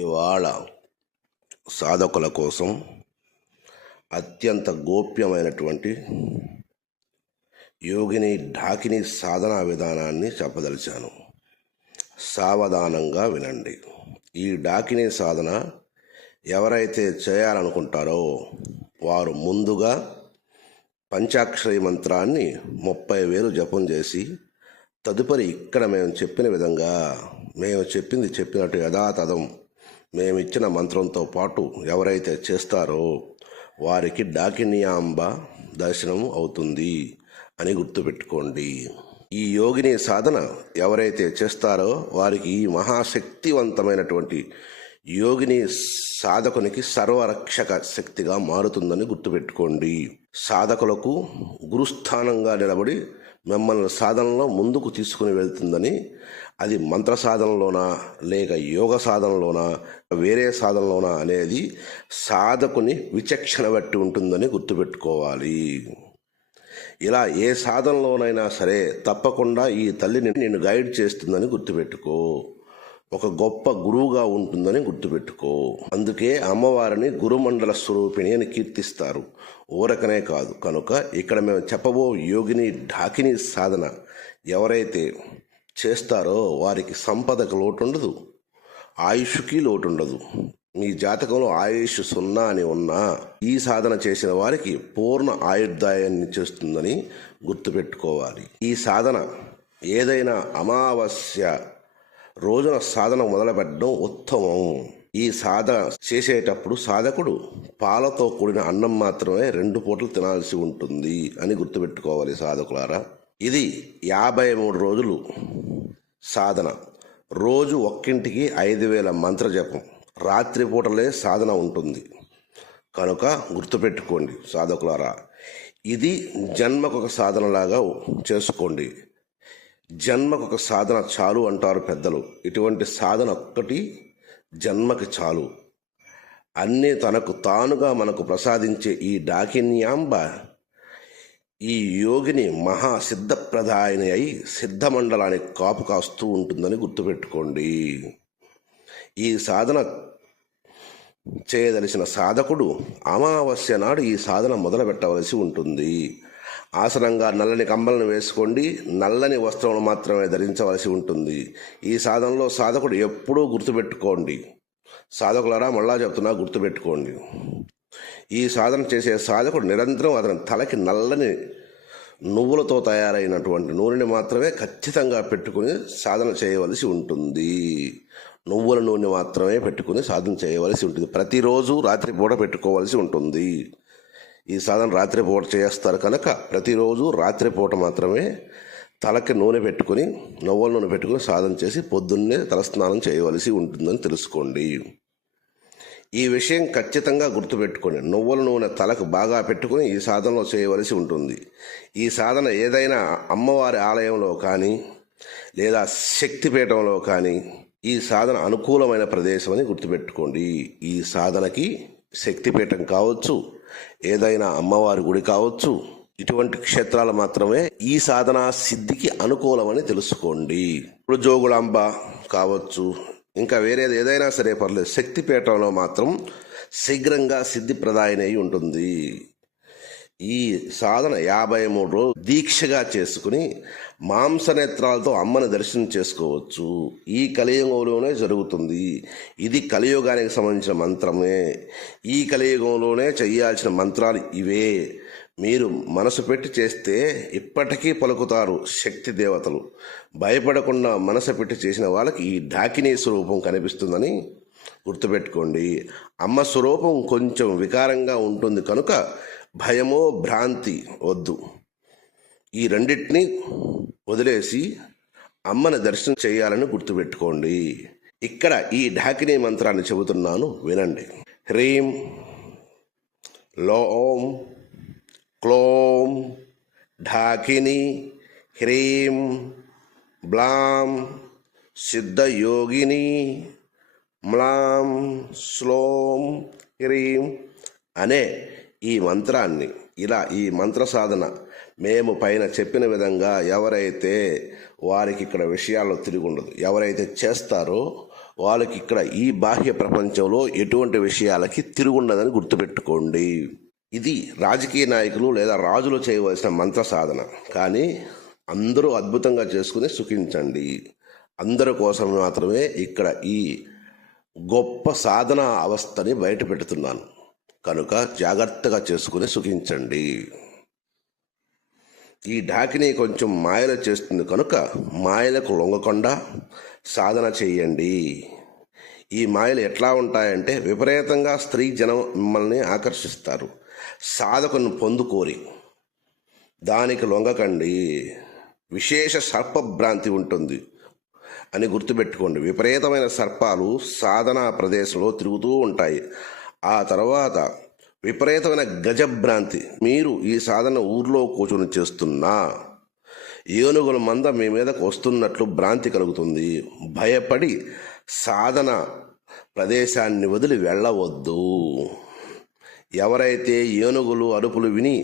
ఇవాళ సాధకుల కోసం అత్యంత గోప్యమైనటువంటి యోగిని ఢాకిని సాధనా విధానాన్ని చెప్పదలిచాను. సావధానంగా వినండి. ఈ ఢాకిని సాధన ఎవరైతే చేయాలనుకుంటారో వారు ముందుగా పంచాక్షరి మంత్రాన్ని 30,000 జపం చేసి తదుపరి ఇక్కడ మేము చెప్పిన విధంగా మేము చెప్పినట్టు యథాతథం మేము ఇచ్చిన మంత్రంతో పాటు ఎవరైతే చేస్తారో వారికి డాకిన్యాంబ దర్శనం అవుతుంది అని గుర్తుపెట్టుకోండి. ఈ యోగిని సాధన ఎవరైతే చేస్తారో వారికి ఈ మహాశక్తివంతమైనటువంటి యోగిని సాధకునికి సర్వరక్షక శక్తిగా మారుతుందని గుర్తుపెట్టుకోండి. సాధకులకు గురుస్థానంగా నిలబడి మిమ్మల్ని సాధనలో ముందుకు తీసుకుని వెళ్తుందని, అది మంత్ర సాధనలోనా లేక యోగ సాధనలోనా వేరే సాధనలోనా అనేది సాధకుని విచక్షణ బట్టి ఉంటుందని గుర్తుపెట్టుకోవాలి. ఇలా ఏ సాధనలోనైనా సరే తప్పకుండా ఈ తల్లిని నిన్ను గైడ్ చేస్తుందని గుర్తుపెట్టుకో. ఒక గొప్ప గురువుగా ఉంటుందని గుర్తుపెట్టుకో. అందుకే అమ్మవారిని గురుమండల స్వరూపిణి అని కీర్తిస్తారు. ఊరకనే కాదు. కనుక ఇక్కడ మేము చెప్పబో యోగిని ఢాకిని సాధన ఎవరైతే చేస్తారో వారికి సంపదకు లోటు ఉండదు, ఆయుష్కి లోటు ఉండదు. మీ జాతకంలో ఆయుష్ 0 అని ఉన్నా ఈ సాధన చేసిన వారికి పూర్ణ ఆయుర్దాయాన్ని చేస్తుందని గుర్తుపెట్టుకోవాలి. ఈ సాధన ఏదైనా అమావాస్య రోజున సాధన మొదలుపెట్టడం ఉత్తమం. ఈ సాధన చేసేటప్పుడు సాధకుడు పాలతో కూడిన అన్నం మాత్రమే 2 పూటలు తినాల్సి ఉంటుంది అని గుర్తుపెట్టుకోవాలి సాధకులారా. ఇది 53 రోజులు సాధన. రోజు ఒక్కింటికి 5,000 మంత్ర జపం. రాత్రిపూటలే సాధన ఉంటుంది. కనుక గుర్తుపెట్టుకోండి సాధకులారా. ఇది జన్మకొక సాధనలాగా చేసుకోండి. జన్మకొక సాధన చాలు అంటారు పెద్దలు. ఇటువంటి సాధన ఒక్కటి జన్మకి చాలు. అన్నీ తనకు తానుగా మనకు ప్రసాదించే ఈ డాకిన్యాంబ ఈ యోగిని మహాసిద్ధప్రదాయని అయి సిద్ధమండలానికి కాపు కాస్తూ ఉంటుందని గుర్తుపెట్టుకోండి. ఈ సాధన చేయదలిసిన సాధకుడు అమావాస్య నాడు ఈ సాధన మొదలు పెట్టవలసి ఉంటుంది. ఆసనంగా నల్లని కంబలను వేసుకోండి. నల్లని వస్త్రములు మాత్రమే ధరించవలసి ఉంటుంది. ఈ సాధనలో సాధకుడు ఎప్పుడూ గుర్తుపెట్టుకోండి సాధకులారా, మళ్ళా చెప్తున్నా గుర్తుపెట్టుకోండి. ఈ సాధన చేసే సాధకుడు నిరంతరం అతని తలకి నల్లని నువ్వులతో తయారైనటువంటి నూనెని మాత్రమే ఖచ్చితంగా పెట్టుకుని సాధన చేయవలసి ఉంటుంది. నువ్వుల నూనె మాత్రమే పెట్టుకుని సాధన చేయవలసి ఉంటుంది. ప్రతిరోజు రాత్రిపూట పెట్టుకోవలసి ఉంటుంది. ఈ సాధన రాత్రిపూట చేస్తారు కనుక ప్రతిరోజు రాత్రిపూట మాత్రమే తలకి నూనె పెట్టుకుని నువ్వుల నూనె పెట్టుకుని సాధన చేసి పొద్దున్నే తలస్నానం చేయవలసి ఉంటుందని తెలుసుకోండి. ఈ విషయం ఖచ్చితంగా గుర్తుపెట్టుకోండి. నువ్వుల నూనె తలకు బాగా పెట్టుకుని ఈ సాధనలో చేయవలసి ఉంటుంది. ఈ సాధన ఏదైనా అమ్మవారి ఆలయంలో కానీ లేదా శక్తిపీఠంలో కానీ ఈ సాధన అనుకూలమైన ప్రదేశం అని గుర్తుపెట్టుకోండి. ఈ సాధనకి శక్తిపీఠం కావచ్చు, ఏదైనా అమ్మవారి గుడి కావచ్చు, ఇటువంటి క్షేత్రాలు మాత్రమే ఈ సాధన సిద్ధికి అనుకూలమని తెలుసుకోండి. ఇప్పుడు జోగులాంబ కావచ్చు, ఇంకా వేరేది ఏదైనా సరే పర్లేదు. శక్తిపీఠంలో మాత్రం శీఘ్రంగా సిద్ధిప్రదాయని అయి ఉంటుంది. ఈ సాధన 53 రోజులు దీక్షగా చేసుకుని మాంసనేత్రాలతో అమ్మని దర్శనం చేసుకోవచ్చు. ఈ కలియుగంలోనే జరుగుతుంది. ఇది కలియుగానికి సంబంధించిన మంత్రమే. ఈ కలియుగంలోనే చేయాల్సిన మంత్రాలు ఇవే. మీరు మనసు పెట్టి చేస్తే ఇప్పటికీ పలుకుతారు శక్తి దేవతలు. భయపడకుండా మనసు పెట్టి చేసిన వాళ్ళకి ఈ ఢాకినీ స్వరూపం కనిపిస్తుందని గుర్తుపెట్టుకోండి. అమ్మ స్వరూపం కొంచెం వికారంగా ఉంటుంది కనుక భయమో భ్రాంతి వద్దు. ఈ రెండింటినీ వదిలేసి అమ్మని దర్శనం చేయాలని గుర్తుపెట్టుకోండి. ఇక్కడ ఈ ఢాకినీ మంత్రాన్ని చెబుతున్నాను, వినండి. హ్రీం లోం క్లోం ఢాకిని హ్రీం బ్లాం సిద్ధయోగిని మ్లాం స్లోం హ్రీం అనే ఈ మంత్రాన్ని ఇలా ఈ మంత్ర సాధన మేము పైన చెప్పిన విధంగా ఎవరైతే వారికి ఇక్కడ విషయాల్లో తిరిగి ఉండదు, ఎవరైతే చేస్తారో వాళ్ళకి ఇక్కడ ఈ బాహ్య ప్రపంచంలో ఎటువంటి విషయాలకి తిరుగుండదని గుర్తుపెట్టుకోండి. ఇది రాజకీయ నాయకులు లేదా రాజులు చేయవలసిన మంత్ర సాధన. కానీ అందరూ అద్భుతంగా చేసుకుని సుఖించండి. అందరి కోసం మాత్రమే ఇక్కడ ఈ గొప్ప సాధన అవస్థని బయట పెడుతున్నాను కనుక జాగ్రత్తగా చేసుకుని సుఖించండి. ఈ ఢాకిని కొంచెం మాయలు చేస్తుంది కనుక మాయలకు లొంగకుండా సాధన చేయండి. ఈ మాయలు ఎట్లా ఉంటాయంటే విపరీతంగా స్త్రీ జనం మిమ్మల్ని ఆకర్షిస్తారు. సాధకును పొందుకోరి దానికి లొంగకండి. విశేష సర్పభ్రాంతి ఉంటుంది అని గుర్తుపెట్టుకోండి. విపరీతమైన సర్పాలు సాధనా ప్రదేశంలో తిరుగుతూ ఉంటాయి. ఆ తర్వాత విపరీతమైన గజభ్రాంతి. మీరు ఈ సాధన ఊర్లో కూర్చొని చేస్తున్నా ఏనుగుల మంద మీ మీదకు వస్తున్నట్లు భ్రాంతి కలుగుతుంది. భయపడి సాధన ప్రదేశాన్ని వదిలి వెళ్ళవద్దు. ఎవరైతే ఏనుగులు అరుపులు విని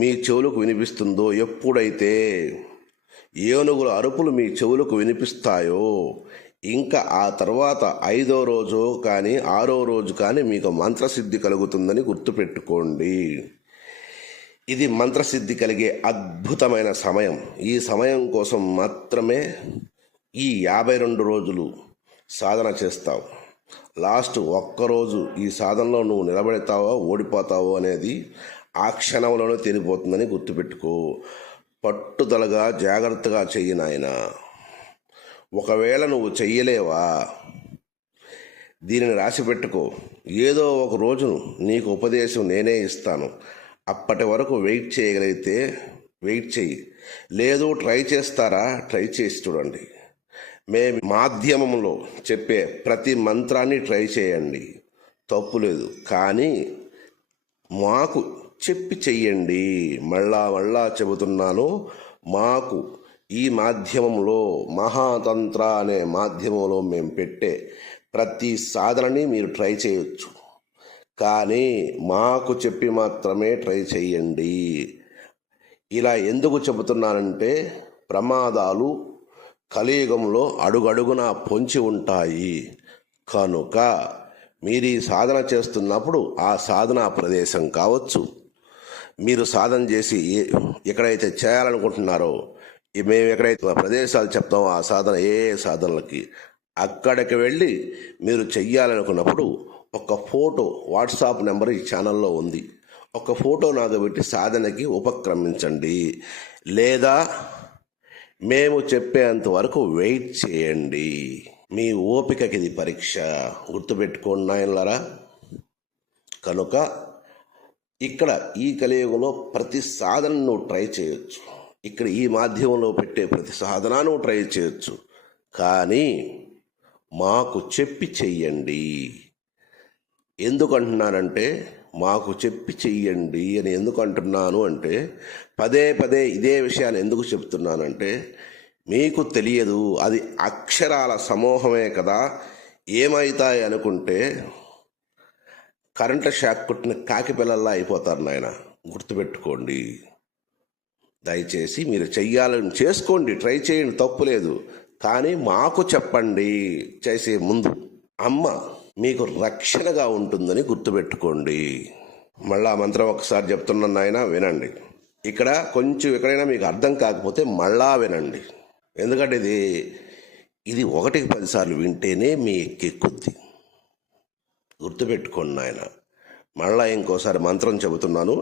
మీ చెవులకు వినిపిస్తుందో, ఎప్పుడైతే ఏనుగుల అరుపులు మీ చెవులకు వినిపిస్తాయో ఇంకా ఆ తర్వాత 5వ రోజు కానీ 6వ రోజు కానీ మీకు మంత్రసిద్ధి కలుగుతుందని గుర్తుపెట్టుకోండి. ఇది మంత్రసిద్ధి కలిగే అద్భుతమైన సమయం. ఈ సమయం కోసం మాత్రమే ఈ 52 రోజులు సాధన చేస్తావు. లాస్ట్ ఒక్కరోజు ఈ సాధనలో నువ్వు నిలబడతావో ఓడిపోతావో అనేది ఆ క్షణంలోనే తెలిపోతుందని గుర్తుపెట్టుకో. పట్టుదలగా జాగ్రత్తగా చెయ్యి నాయన. ఒకవేళ నువ్వు చెయ్యలేవా, దీనిని రాసి పెట్టుకో. ఏదో ఒక రోజును నీకు ఉపదేశం నేనే ఇస్తాను. అప్పటి వరకు వెయిట్ చేయగలిగితే వెయిట్ చెయ్యి. లేదు ట్రై చేస్తారా, ట్రై చేసి చూడండి. మేము మాధ్యమంలో చెప్పే ప్రతి మంత్రాన్ని ట్రై చేయండి, తప్పు లేదు. కానీ మాకు చెప్పి చెయ్యండి. మళ్ళా చెబుతున్నాను, మాకు ఈ మాధ్యమంలో మహాతంత్ర అనే మాధ్యమంలో మేము పెట్టే ప్రతి సాధనని మీరు ట్రై చేయొచ్చు. కానీ మాకు చెప్పి మాత్రమే ట్రై చేయండి. ఇలా ఎందుకు చెబుతున్నానంటే ప్రమాదాలు కలియుగంలో అడుగడుగునా పొంచి ఉంటాయి కనుక మీరు ఈ సాధన చేస్తున్నప్పుడు ఆ సాధనా ప్రదేశం కావచ్చు, మీరు సాధన చేసి ఎక్కడైతే చేయాలనుకుంటున్నారో మేము ఎక్కడైతే ప్రదేశాలు చెప్తామో ఆ సాధన ఏ సాధనలకి అక్కడికి వెళ్ళి మీరు చెయ్యాలనుకున్నప్పుడు ఒక ఫోటో వాట్సాప్ నెంబర్ ఈ ఛానల్లో ఉంది. ఒక ఫోటో నాకు పెట్టి సాధనకి ఉపక్రమించండి. లేదా మేము చెప్పేంత వరకు వెయిట్ చేయండి. మీ ఓపికకి ఇది పరీక్ష, గుర్తుపెట్టుకోండి నాయనలారా. కనుక ఇక్కడ ఈ కలియుగంలో ప్రతి సాధన నువ్వు ట్రై చేయొచ్చు. ఇక్కడ ఈ మాధ్యమంలో పెట్టే ప్రతి సాధన నువ్వు ట్రై చేయొచ్చు. కానీ మాకు చెప్పి చెయ్యండి. ఎందుకు అంటున్నానంటే మాకు చెప్పి చెయ్యండి అని ఎందుకు అంటున్నాను అంటే పదే ఇదే విషయాన్ని ఎందుకు చెప్తున్నానంటే మీకు తెలియదు, అది అక్షరాల సమూహమే కదా. ఏమవుతాయి అనుకుంటే కరెంటు షాక్ కొట్టిన కాకి పిల్లల్లా అయిపోతారు నాయన. గుర్తుపెట్టుకోండి. దయచేసి మీరు చెయ్యాలని చేసుకోండి, ట్రై చేయండి, తప్పులేదు. కానీ మాకు చెప్పండి చేసే ముందు. అమ్మ మీకు రక్షణగా ఉంటుందని గుర్తుపెట్టుకోండి. మళ్ళా మంత్రం ఒకసారి చెప్తున్నాను నాయన, వినండి. ఇక్కడ కొంచెం ఎక్కడైనా మీకు అర్థం కాకపోతే మళ్ళా వినండి. ఎందుకంటే ఇది 1కి 10 సార్లు వింటేనే మీ ఎక్కెక్కుద్ది. గుర్తుపెట్టుకోండి నాయన. మళ్ళా ఇంకోసారి మంత్రం చెబుతున్నాను.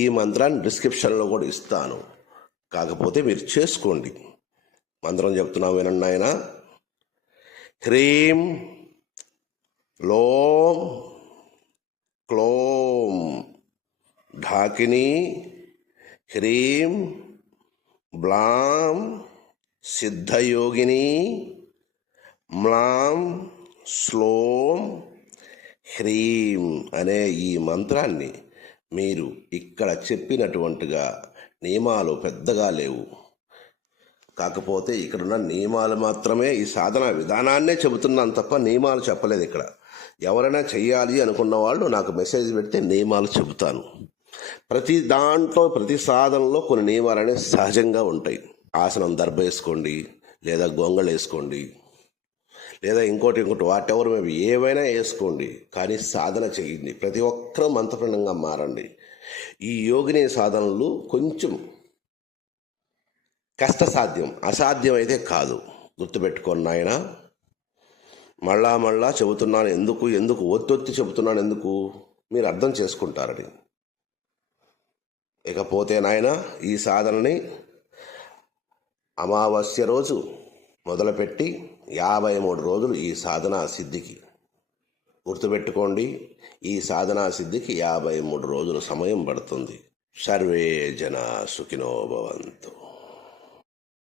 ఈ మంత్రాన్ని డిస్క్రిప్షన్లో కూడా ఇస్తాను, కాకపోతే మీరు చేసుకోండి. మంత్రం చెప్తున్నాను వినండి నాయన. హ్రీం లోం క్లోం ఢాకిని హ్రీం బ్లాం సిద్ధయోగిని మ్లాం స్లోం హ్రీం అనే ఈ మంత్రాన్ని మీరు ఇక్కడ చెప్పినటువంటిగా, నియమాలు పెద్దగా లేవు, కాకపోతే ఇక్కడున్న నియమాలు మాత్రమే, ఈ సాధన విధానాన్నే చెబుతున్నాను తప్ప నియమాలు చెప్పలేదు. ఇక్కడ ఎవరైనా చెయ్యాలి అనుకున్న వాళ్ళు నాకు మెసేజ్ పెడితే నియమాలు చెబుతాను. ప్రతి దాంట్లో ప్రతి సాధనలో కొన్ని నియమాలు అనేవి సహజంగా ఉంటాయి. ఆసనం దర్భ వేసుకోండి, లేదా గొంగళ వేసుకోండి, లేదా ఇంకోటి వాటెవర్ మేబీ ఏవైనా వేసుకోండి, కానీ సాధన చేయండి. ప్రతి ఒక్కరూ మంత్రపిండంగా మారండి. ఈ యోగిని సాధనలు కొంచెం కష్టసాధ్యం, అసాధ్యం అయితే కాదు. గుర్తుపెట్టుకోండి నాయన. మళ్ళా చెబుతున్నాను ఎందుకు ఒత్తొత్తి చెబుతున్నాను ఎందుకు మీరు అర్థం చేసుకుంటారని. ఇకపోతే నాయన, ఈ సాధనని అమావాస్య రోజు మొదలుపెట్టి 53 రోజులు ఈ సాధనా సిద్ధికి. గుర్తుపెట్టుకోండి, ఈ సాధనా సిద్ధికి 53 రోజుల సమయం పడుతుంది. సర్వే జన సుఖినో భవంతు.